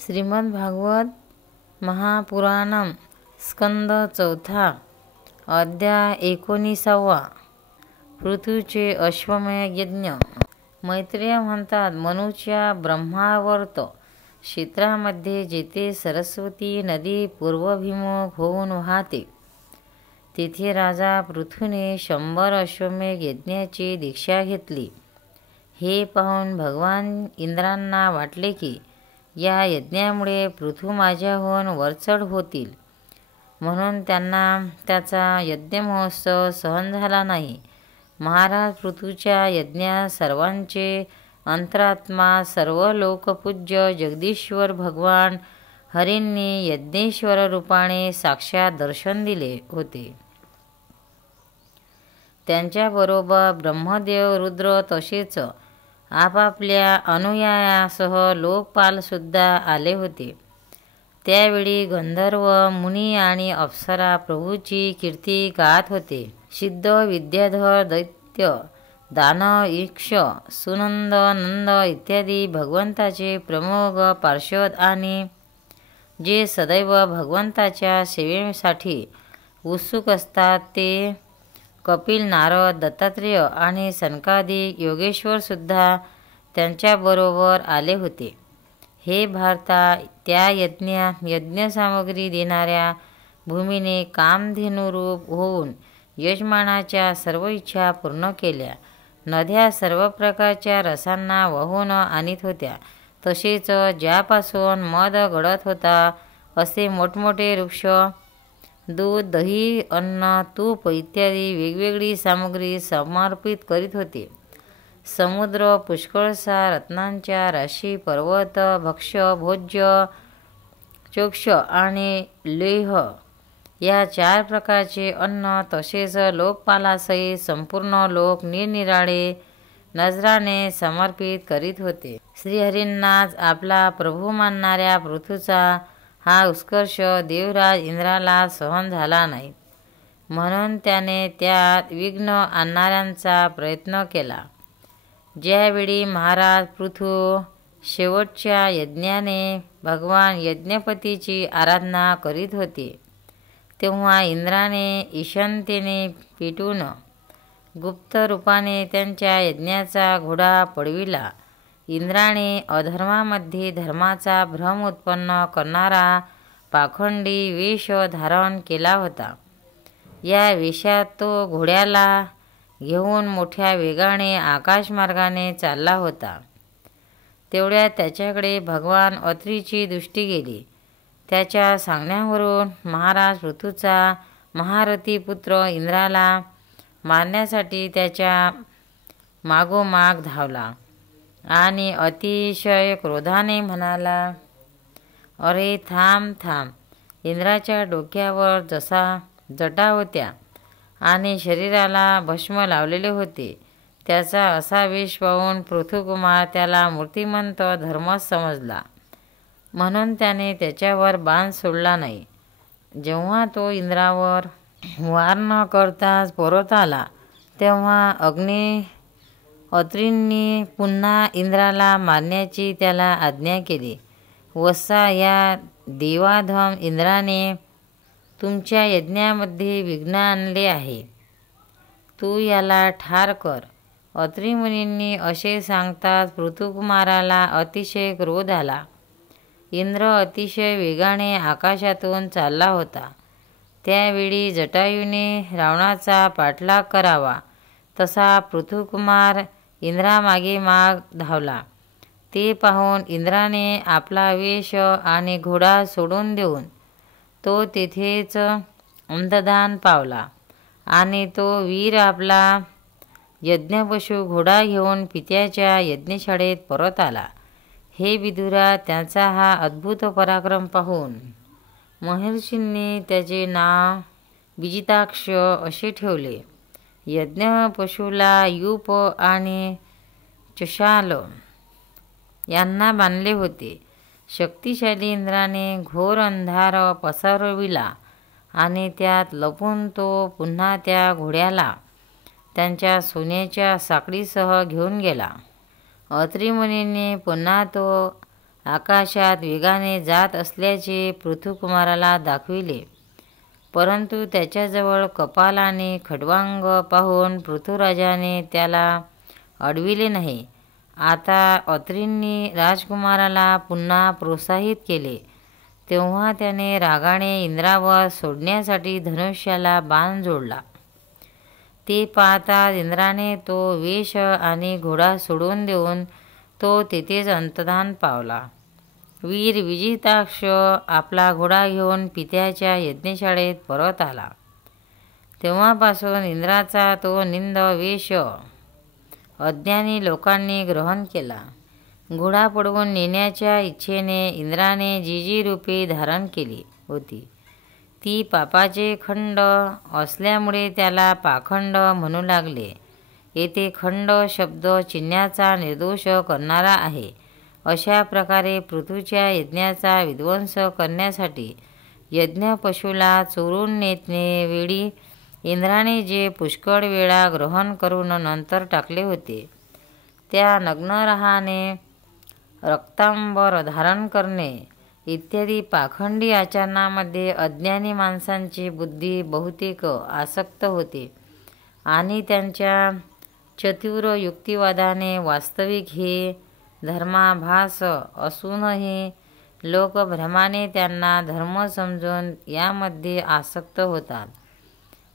श्रीमद्भागवत महापुराणम स्कंद 4 अध्याय 19. पृथ्वीचे अश्वमेध यज्ञ. मैत्रेय म्हणतात, मनुच्या ब्रह्मावर्त क्षेत्रामध्ये जेथे सरस्वती नदी पूर्वाभिमुख होऊन वाहते, तेथे राजा पृथूने 100 अश्वमेध यज्ञाची दीक्षा घेतली. हे पाहून भगवान इंद्रांना वाटले की या यज्ञामुळे पृथू माझ्याहून वरचढ होतील, म्हणून त्यांना त्याचा यज्ञ महोत्सव सहन झाला नाही. महाराज पृथूच्या यज्ञात सर्वांचे अंतरात्मा सर्व लोकपूज्य जगदीश्वर भगवान हरींनी यज्ञेश्वर रूपाने साक्षात दर्शन दिले होते. त्यांच्याबरोबर ब्रह्मदेव, रुद्र तसेच आपापल्या अनुयायासह लोकपालसुद्धा आले होते. त्यावेळी गंधर्व, मुनी आणि अप्सरा प्रभूची कीर्ती गात होते. सिद्ध, विद्याधर, दैत्य, दानव, यक्ष, सुनंद, नंद इत्यादी भगवंताचे प्रमुख पार्षद आणि जे सदैव भगवंताच्या सेवेसाठी उत्सुक असतात ते कपिल, नारद, दत्तात्रेय आणि सनकादिक योगेश्वरसुद्धा त्यांच्याबरोबर आले होते. हे भारता, त्या यज्ञसामग्री देणाऱ्या भूमीने कामधेनुरूप होऊन यजमानाच्या सर्व इच्छा पूर्ण केल्या. नद्या सर्व प्रकारच्या रसांना वाहून आणीत होत्या. तसेच ज्यापासून मध गळत होता असे मोठमोठे वृक्ष दूध, दही, अन्न, तूप इत्यादी वेगवेगळी सामग्री समर्पित करीत होते. समुद्र पुष्कळसा रत्नांच्या राशी, पर्वत, भक्ष्य, भोज्य, चोक्ष आणि लेह या 4 प्रकारचे अन्न तसेच लोकपालासहित संपूर्ण लोक निरनिराळे नजराने समर्पित करीत होते. श्रीहरींनाच आपला प्रभू मानणाऱ्या पृथूचा हा उत्कर्ष देवराज इंद्राला सहन झाला नाही, म्हणून त्याने त्यात विघ्न आणणाऱ्यांचा प्रयत्न केला. ज्यावेळी महाराज पृथू शेवटच्या यज्ञाने भगवान यज्ञपतीची आराधना करीत होते, तेव्हा इंद्राने ईशान्येने पेटून गुप्त रूपाने त्यांच्या यज्ञाचा घोडा पळविला. इंद्राने अधर्मामध्ये धर्माचा भ्रम उत्पन्न करणारा पाखंडी वेश धारण केला होता. या वेशात तो घोड्याला घेऊन मोठ्या वेगाने आकाशमार्गाने चालला होता. तेवढ्यात त्याच्याकडे भगवान अत्रीची दृष्टी गेली. त्याच्या सांगण्यावरून महाराज पृथूचा महारथी पुत्र इंद्राला मारण्यासाठी त्याच्या मागोमाग धावला आणि अतिशय क्रोधाने म्हणाला, अरे थांब थांब. इंद्राच्या डोक्यावर जटा होत्या आणि शरीराला भस्म लावलेले होते. त्याचा असा वेश पाहून पृथुकुमार त्याला मूर्तिमंत धर्मच समजला, म्हणून त्याने त्याच्यावर बाण सोडला नाही. जेव्हा तो इंद्रावर वार न करताच परत आला, तेव्हा अत्रींनी पुन्हा इंद्राला मारण्याची त्याला आज्ञा केली. वत्सा, या देवाधम इंद्राने तुमच्या यज्ञामध्ये विघ्न आणले आहे. तू याला ठार कर. अत्री मुनींनी असे सांगताच पृथुकुमाराला अतिशय क्रोध आला. इंद्र अतिशय वेगाने आकाशातून चालला होता. त्यावेळी जटायूने रावणाचा पाठलाग करावा तसा पृथुकुमार इंद्रामागे माग धावला. ते पाहून इंद्राने आपला वेश आणि घोडा सोडून देऊन तो तेथेच अंतर्धान पावला आणि तो वीर आपला यज्ञपशु घोडा घेऊन पित्याच्या यज्ञशाळेत परत आला. हे विदुरा, त्याचा हा अद्भुत पराक्रम पाहून महर्षींनी त्याचे नाव विजिताक्ष असे ठेवले. यज्ञपशूला यूप आणि चशाल यांना बांधले होते. शक्तिशाली इंद्राने घोर अंधार पसरविला आणि त्यात लपून तो पुन्हा त्या घोड्याला त्यांच्या सोन्याच्या साखळीसह घेऊन गेला. अत्री मुनींनी पुन्हा तो आकाशात वेगाने जात असल्याचे पृथुकुमाराला दाखविले. परंतु त्याच्याजवळ कपाल आणि खड्वांग पाहून पृथुराजाने त्याला अडविले नाही. आता अत्रींनी राजकुमाराला पुन्हा प्रोत्साहित केले. तेव्हा त्याने रागाने इंद्रावर सोडण्यासाठी धनुष्याला बाण जोडला. ते पाहताच इंद्राने तो वेश आणि घोडा सोडून देऊन तो तेथेच अंतर्धान पावला. वीर विजिताक्ष आपला घोडा घेऊन पित्याच्या यज्ञशाळेत परत आला. तेव्हापासून इंद्राचा तो निंद वेश अज्ञानी लोकांनी ग्रहण केला. घोडा पडवून नेण्याच्या इच्छेने इंद्राने जी जी रूपे धारण केली होती ती पापाचे खंड असल्यामुळे त्याला पाखंड म्हणू लागले. येथे खंड शब्द चिन्हाचा निर्दोष करणारा आहे. अशा प्रकारे पृथ्वीच्या यज्ञाचा विध्वंस करण्यासाठी यज्ञ पशुला चोरून नेते वेळी इंद्राने जे पुष्कळ वेळा ग्रहण करून नंतर टाकले होते त्या नग्नराहाने रक्तांबर धारण करणे इत्यादी पाखंडी आचरणामध्ये अज्ञानी माणसांची बुद्धी बहुतेक आसक्त होते आणि त्यांच्या चतुर युक्तिवादाने वास्तविक हे धर्माभास असूनही लोक भ्रमाने त्यांना धर्म समजून यामध्ये आसक्त होतात.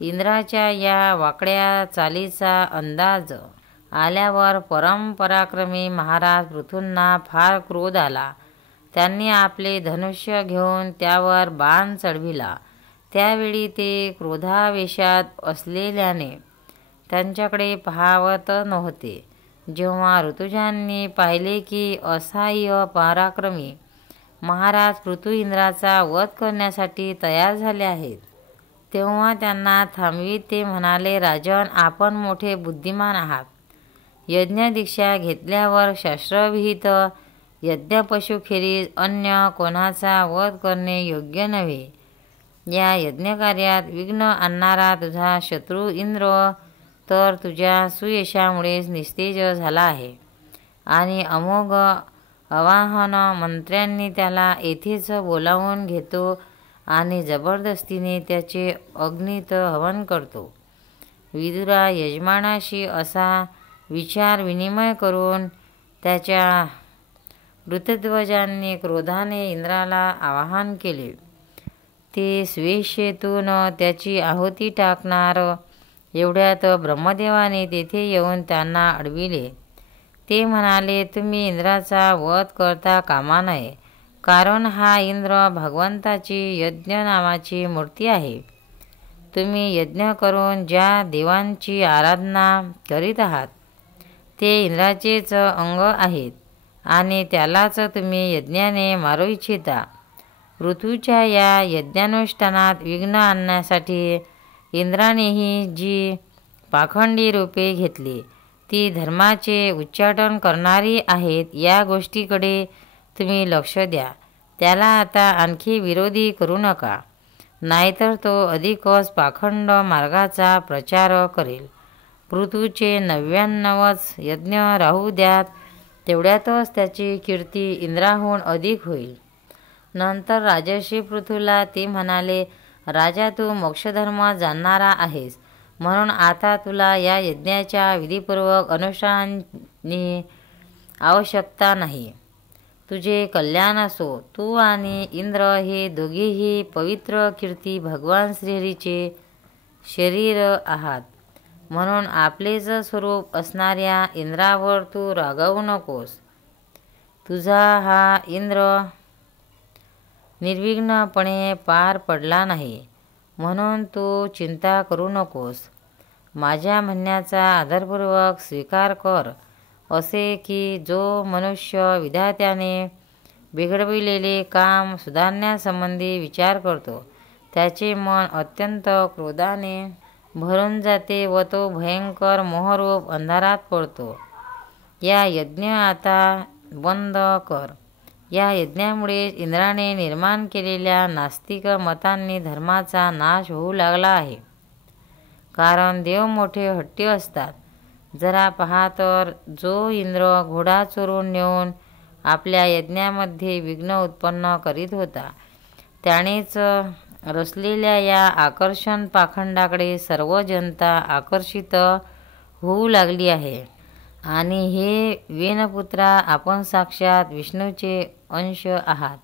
इंद्राच्या या वाकड्या चालीचा अंदाज आल्यावर परमपराक्रमी महाराज पृथूंना फार क्रोध आला. त्यांनी आपले धनुष्य घेऊन त्यावर बाण चढविला. त्यावेळी ते क्रोधावेशात असलेल्याने त्यांच्याकडे पाहावत नव्हते. जेव्हा ऋतुजांनी पाहिले की असहाय्य पराक्रमी महाराज पृथू इंद्राचा वध करण्यासाठी तयार झाले आहेत तेव्हा त्यांना थांबवीत ते म्हणाले, राजन, आपण मोठे बुद्धिमान आहात. यज्ञदीक्षा घेतल्यावर शास्त्रविहित यज्ञपशुखेरीज अन्य कोणाचा वध करणे योग्य नव्हे. या यज्ञकार्यात विघ्न आणणारा तुझा शत्रू इंद्र तर तुझ्या सुयशामुळेच निस्तेज झाला आहे आणि अमोघ आवाहन मंत्र्यांनी त्याला येथेच बोलावून घेतो आणि जबरदस्तीने त्याचे अग्नीत हवन करतो. विदुरा यजमानाशी असा विचार विनिमय करून त्याच्या वृतध्वजांनी क्रोधाने इंद्राला आवाहन केले. ते स्वेच्छेतून त्याची आहुती टाकणार एवढ्यात ब्रह्मदेवाने तेथे येऊन त्यांना अडविले. ते म्हणाले, तुम्ही इंद्राचा वध करता कामा नये, कारण हा इंद्र भगवंताची यज्ञ नावाची मूर्ती आहे. तुम्ही यज्ञ करून ज्या देवांची आराधना करीत आहात ते इंद्राचेच अंग आहेत आणि त्यालाच तुम्ही यज्ञाने मारू इच्छिता. पृथ्वीच्या या यज्ञानुष्ठानात विघ्न आणण्यासाठी इंद्रानेही जी पाखंडी रूपे घेतली ती धर्माचे उच्चाटन करणारी आहेत. या गोष्टीकडे तुम्ही लक्ष द्या. त्याला आता आणखी विरोधी करू नका, नाहीतर तो अधिकच पाखंड मार्गाचा प्रचार करेल. पृथ्वीचे 99च यज्ञ राहू द्यात, तेवढ्यातच त्याची कीर्ती इंद्राहून अधिक होईल. नंतर राजर्षी पृथूला ते म्हणाले, राजा, तू मोक्षधर्म जाणणारा आहेस, म्हणून आता तुला या यज्ञाच्या विधिपूर्वक अनुष्ठानाची आवश्यकता नाही. तुझे कल्याण असो. तू आणि इंद्र हे दोघेही पवित्र कीर्ती भगवान श्रीहरीचे शरीर आहात, म्हणून आपलेच स्वरूप असणाऱ्या इंद्रावर तू रागावू नकोस. तुझा हा इंद्र निर्विघ्नपणे पार पडला नाही, म्हणून तू चिंता करू नकोस. माझ्या म्हणण्याचा आदरपूर्वक स्वीकार कर. असे की जो मनुष्य विधात्याने बिघडविलेले काम सुधारण्यासंबंधी विचार करतो त्याचे मन अत्यंत क्रोधाने भरून जाते व तो भयंकर मोहरूप अंधारात पडतो. या यज्ञ आता बंद कर. या यज्ञामुळे इंद्राने निर्माण केलेल्या नास्तिक मतांनी धर्माचा नाश होऊ लागला आहे. कारण देव मोठे हट्टी असतात. जरा पहा तर, जो इंद्र घोडा चोरून नेऊन आपल्या यज्ञामध्ये विघ्न उत्पन्न करीत होता. त्यानेच रचलेल्या या आकर्षण पाखंडाकडे सर्व जनता आकर्षित होऊ लागली आहे. आणि हे वेनपुत्रा, आपण साक्षात विष्णूचे अंश आहात.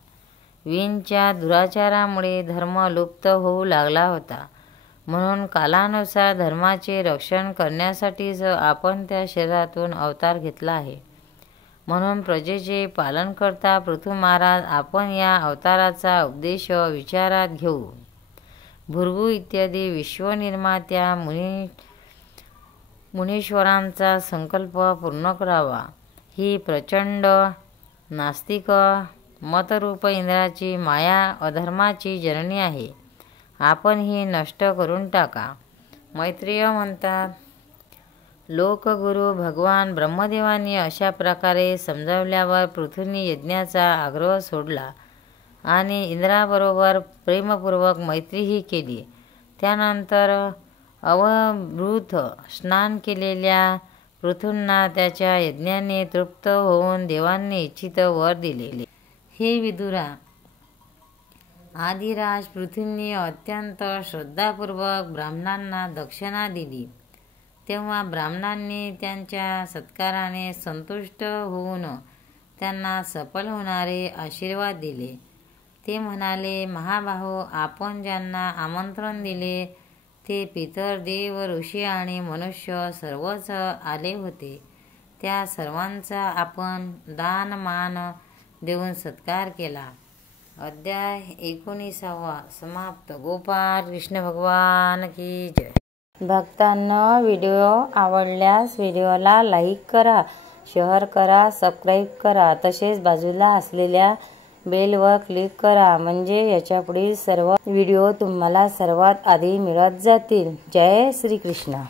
वेनच्या दुराचारामुळे धर्म लुप्त होऊ लागला होता. म्हणून कालानुसार धर्माचे रक्षण करण्यासाठीच आपण त्या शरीरातून अवतार घेतला आहे. म्हणून प्रजेचे पालनकर्ता पृथू महाराज, आपण या अवताराचा उपदेश विचारात घेऊ. भृगू इत्यादी विश्वनिर्मात्या मुनीश्वरांचा संकल्प पूर्ण करावा. ही प्रचंड नास्तिक मतरूप इंद्राची माया अधर्माची जननी आहे. आपण ही नष्ट करून टाका. मैत्रेय म्हणतात, लोकगुरु भगवान ब्रह्मदेवांनी अशा प्रकारे समजावल्यावर पृथूंनी यज्ञाचा आग्रह सोडला आणि इंद्राबरोबर प्रेमपूर्वक मैत्रीही केली. त्यानंतर अवभृत स्नान केलेल्या पृथूंना त्याच्या यज्ञाने तृप्त होऊन देवांनी इच्छित वर दिले. हे विदुरा, आदिराज पृथूंनी अत्यंत श्रद्धापूर्वक ब्राह्मणांना दक्षिणा दिली. तेव्हा ब्राह्मणांनी त्यांच्या सत्काराने संतुष्ट होऊन त्यांना सफल होणारे आशीर्वाद दिले. ते म्हणाले, महाबाहो, आपण ज्यांना आमंत्रण दिले ते पितर, देव, ऋषी आणि मनुष्य सर्वच आले होते. त्या सर्वांचा आपण दानमान देऊन सत्कार केला. अध्याय 19 समाप्त. गोपाळ कृष्ण भगवान की जय. भक्तांनो, व्हिडिओ आवडल्यास व्हिडिओला लाईक करा, शेअर करा, सबस्क्राईब करा. तसेच बाजूला असलेल्या बेलवर क्लिक करा, म्हणजे याच्यापुढील सर्व व्हिडिओ तुम्हाला सर्वात आधी मिळत जातील. जय श्री कृष्ण.